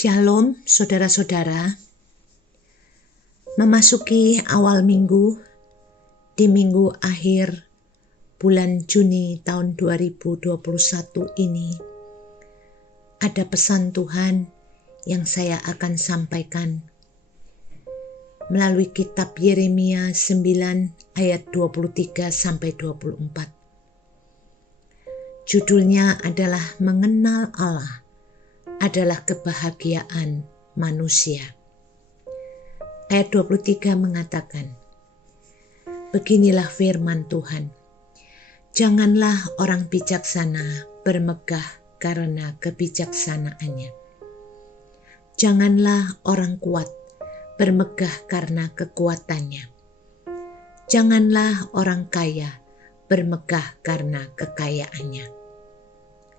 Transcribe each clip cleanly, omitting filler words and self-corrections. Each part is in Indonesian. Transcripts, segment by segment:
Shalom saudara-saudara, memasuki awal minggu di minggu akhir bulan Juni tahun 2021 ini, ada pesan Tuhan yang saya akan sampaikan melalui kitab Yeremia 9 ayat 23-24. Judulnya adalah Mengenal Allah adalah kebahagiaan manusia. Ayat 23 mengatakan, beginilah firman Tuhan, janganlah orang bijaksana bermegah karena kebijaksanaannya. Janganlah orang kuat bermegah karena kekuatannya. Janganlah orang kaya bermegah karena kekayaannya.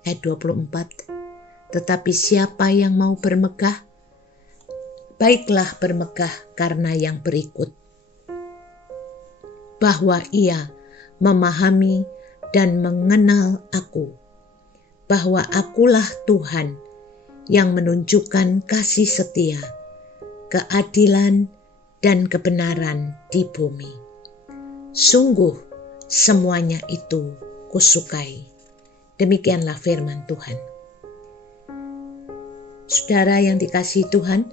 Ayat 24, tetapi siapa yang mau bermegah, baiklah bermegah karena yang berikut, bahwa ia memahami dan mengenal aku, bahwa akulah Tuhan yang menunjukkan kasih setia, keadilan dan kebenaran di bumi. Sungguh semuanya itu kusukai. Demikianlah firman Tuhan. Saudara yang dikasihi Tuhan,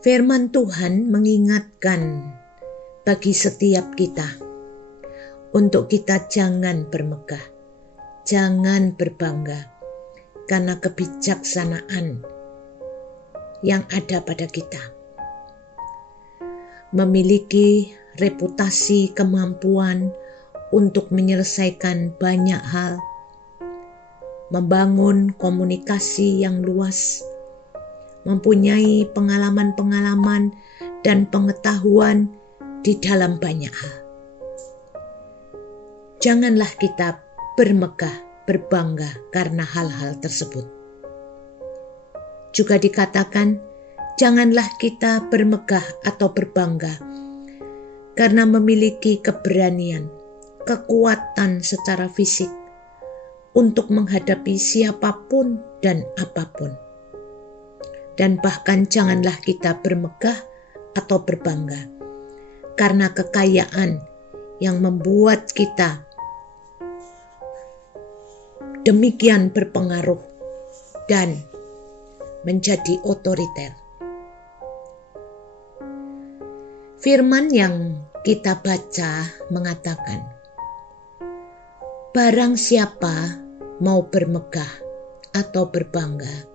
firman Tuhan mengingatkan bagi setiap kita untuk kita jangan bermegah, jangan berbangga karena kebijaksanaan yang ada pada kita. Memiliki reputasi kemampuan untuk menyelesaikan banyak hal, membangun komunikasi yang luas, mempunyai pengalaman-pengalaman dan pengetahuan di dalam banyak hal. Janganlah kita bermegah, berbangga karena hal-hal tersebut. Juga dikatakan, janganlah kita bermegah atau berbangga karena memiliki keberanian, kekuatan secara fisik untuk menghadapi siapapun dan apapun. Dan bahkan janganlah kita bermegah atau berbangga karena kekayaan yang membuat kita demikian berpengaruh dan menjadi otoriter. Firman yang kita baca mengatakan, barang siapa mau bermegah atau berbangga,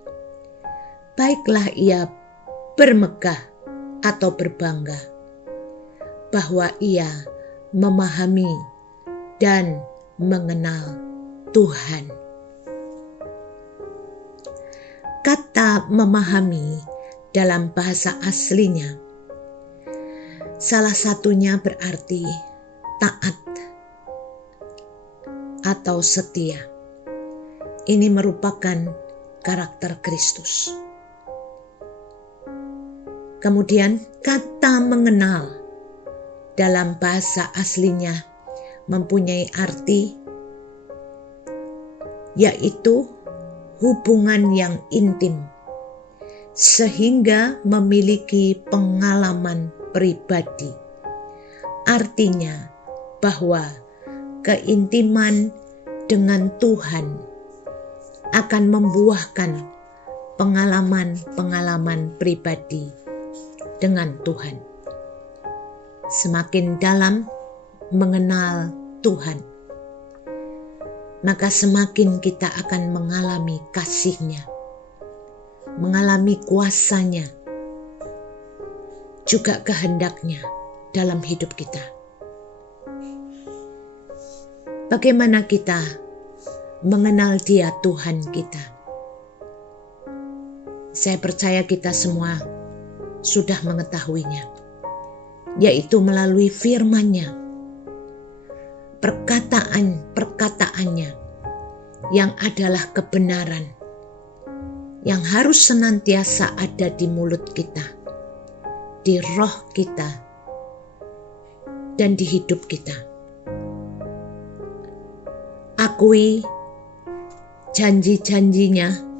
baiklah ia bermegah atau berbangga, bahwa ia memahami dan mengenal Tuhan. Kata memahami dalam bahasa aslinya, salah satunya berarti taat atau setia. Ini merupakan karakter Kristus. Kemudian kata mengenal dalam bahasa aslinya mempunyai arti yaitu hubungan yang intim sehingga memiliki pengalaman pribadi. Artinya bahwa keintiman dengan Tuhan akan membuahkan pengalaman-pengalaman pribadi dengan Tuhan. Semakin dalam mengenal Tuhan, maka semakin kita akan mengalami kasih-Nya, mengalami kuasa-Nya, juga kehendak-Nya dalam hidup kita. Bagaimana kita mengenal Dia, Tuhan kita? Saya percaya kita semua sudah mengetahuinya, yaitu melalui firman-Nya, perkataan-perkataannya yang adalah kebenaran, yang harus senantiasa ada di mulut kita, di roh kita, dan di hidup kita. Akui janji-janjinya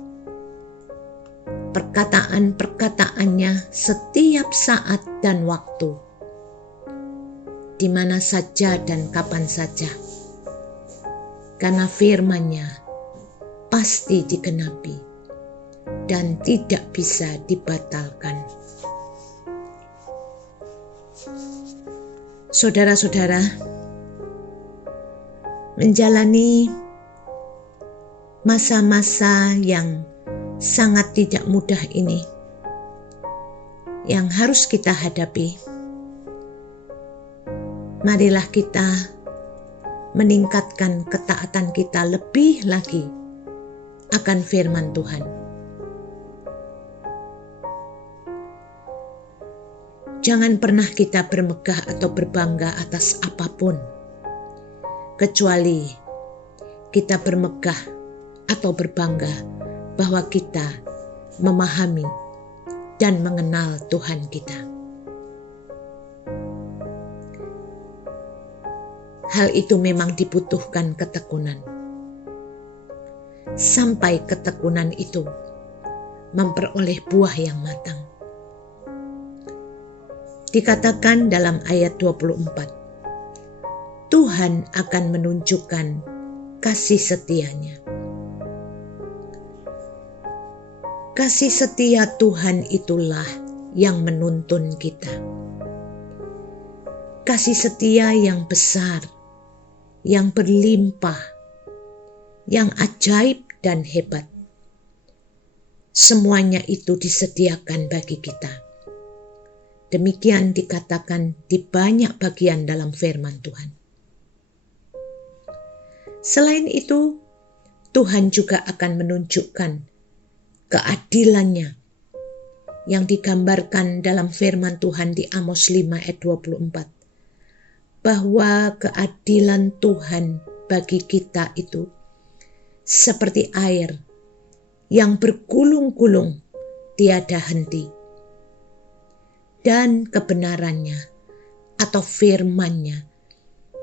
perkataan-perkataannya setiap saat dan waktu, di mana saja dan kapan saja, karena firman-Nya pasti digenapi dan tidak bisa dibatalkan. Saudara-saudara, menjalani masa-masa yang sangat tidak mudah ini, yang harus kita hadapi, marilah kita meningkatkan ketaatan kita lebih lagi akan firman Tuhan. Jangan pernah kita bermegah atau berbangga atas apapun, kecuali kita bermegah atau berbangga bahwa kita memahami dan mengenal Tuhan kita. Hal itu memang dibutuhkan ketekunan. Sampai ketekunan itu memperoleh buah yang matang. Dikatakan dalam ayat 24, Tuhan akan menunjukkan kasih setia-Nya. Kasih setia Tuhan itulah yang menuntun kita. Kasih setia yang besar, yang berlimpah, yang ajaib dan hebat. Semuanya itu disediakan bagi kita. Demikian dikatakan di banyak bagian dalam firman Tuhan. Selain itu, Tuhan juga akan menunjukkan keadilan-Nya yang digambarkan dalam firman Tuhan di Amos 5 ayat 24. Bahwa keadilan Tuhan bagi kita itu seperti air yang bergulung-gulung tiada henti. Dan kebenaran-Nya atau firman-Nya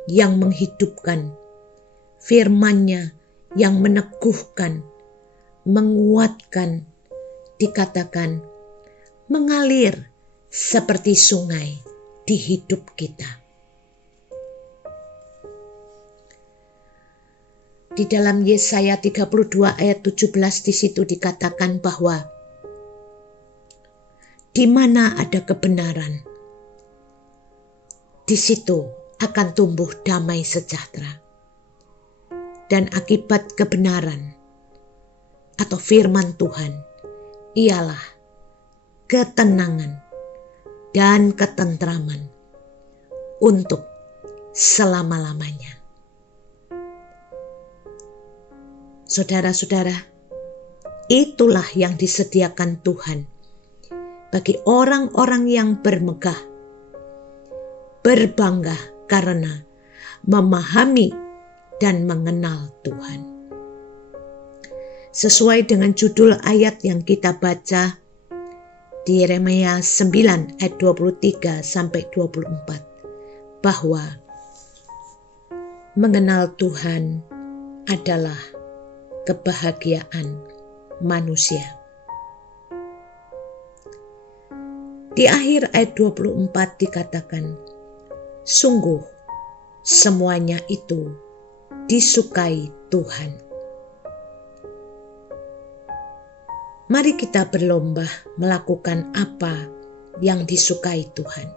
yang menghidupkan, firman-Nya yang meneguhkan, menguatkan, dikatakan mengalir seperti sungai di hidup kita. Di dalam Yesaya 32 ayat 17 di situ dikatakan bahwa di mana ada kebenaran, di situ akan tumbuh damai sejahtera. Dan akibat kebenaran atau firman Tuhan ialah ketenangan dan ketentraman untuk selama-lamanya. Saudara-saudara, itulah yang disediakan Tuhan bagi orang-orang yang bermegah, berbangga karena memahami dan mengenal Tuhan. Sesuai dengan judul ayat yang kita baca di Yeremia 9 ayat 23 sampai 24, bahwa mengenal Tuhan adalah kebahagiaan manusia. Di akhir ayat 24 dikatakan, sungguh semuanya itu disukai Tuhan. Mari kita berlomba melakukan apa yang disukai Tuhan.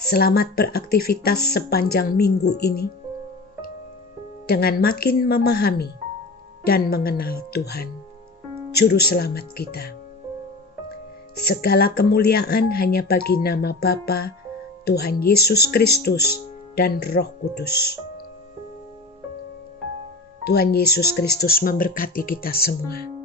Selamat beraktivitas sepanjang minggu ini dengan makin memahami dan mengenal Tuhan, Juru Selamat kita. Segala kemuliaan hanya bagi nama Bapa, Tuhan Yesus Kristus, dan Roh Kudus. Tuhan Yesus Kristus memberkati kita semua.